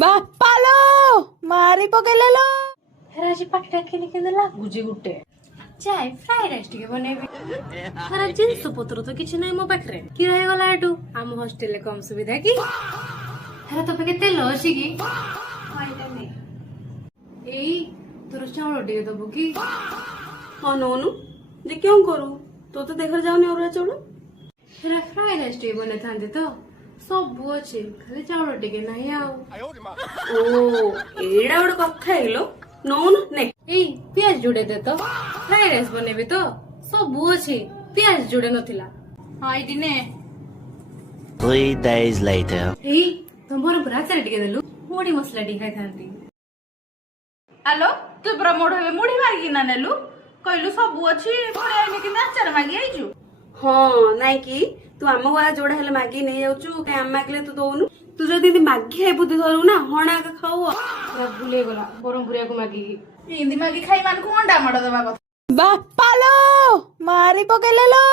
ବାପାଲୋ ମାରି ପକେଇଲେଲୋ। ହେରା ଆଜି ପାଟିଟା କେମିତି ଲାଗୁଛି ଗୋଟେ ଯାଏ ଫ୍ରାଏ ରାଇସ୍ ଟିକେ ବନେଇବି। ହେରା ଜିନିଷ ପତ୍ର ତ କିଛି ନାହିଁ ମୋ ପାଖରେ। କି ରହିଗଲା ଏଠୁ ଆମ ହଷ୍ଟେଲରେ କମ ସୁବିଧା କି? ହେରା ତୋ ପାଖେ ତେଲ ଅଛି କି? ଏଇ ତୋର ଚାଉଳ ଟିକେ ଦବୁ କି? ହଁ ନଉନୁ ଯେ କେଉଁ କରୁ ତୋ ତ ଦେଖା ଯାଉନି ଅରୁଆ ଚାଉଳ। ହେରା ଫ୍ରାଏ ରାଇସ୍ ଟିକେ ବନେଇଥାନ୍ତି ତ ସବୁ ଅଛି ଖାଲି ଚାଉଳ ଟିକେ ନାହିଁ ଆଉ। ଓ ଏଇଟା ଗୋଟେ କଥା ହେଇଲୋ ନଉନୁ ନେ। ଏଇ ପିଆଜ ଯୋଡେ ଦେ ତ ଫ୍ରାଏ ରାଇସ୍ ବନେଇବି ତ ସବୁ ଅଛି ପିଆଜ ଯୋଡେ ନଥିଲା। ହଁ ଏଇଠି ନେ। 3 days later. ଏଇ ତମର ପୁରା ଆଚାର ଟିକେ ଦେଲୁ ମୁଢି ମସଲା ଟିକେ ଖାଇଥାନ୍ତି। ଆଲୋ ତୁ ପୁରା ମୋଢ ଏବେ ମୁଢି ମାଗିକିନା ନେଲୁ କହିଲୁ ସବୁ ଅଛି ପୁଣି ଆଇନି କିନ୍ତୁ ଆଚାର ମାଗି ଆଇଛୁ। ହଁ ନାଇଁ କି ତୁ ଆମ ଘରେ ଯୋଉଟା ହେଲେ ମାଗି ନେଇ ଯାଉଛୁ କାଇଁ ଆମେ ମାଗିଲେ ତୁ ଦଉନୁ। ତୁ ଯଦି ଏମିତି ମାଗି ଖାଇ ବୁଦ୍ଧି ଧରୁ ନା ହଣା ଖାଉ। ପୁରା ଭୁଲେଇଗଲା ବରହମପୁରିଆକୁ ମାଗିକି। ଏମିତି ମାଗି ଖାଇ ମାନଙ୍କୁ ଅଣ୍ଡା ମାଡ ଦବା କଥା। ବାପାଲୋ ମାରି ପକେଇଲେଲୋ।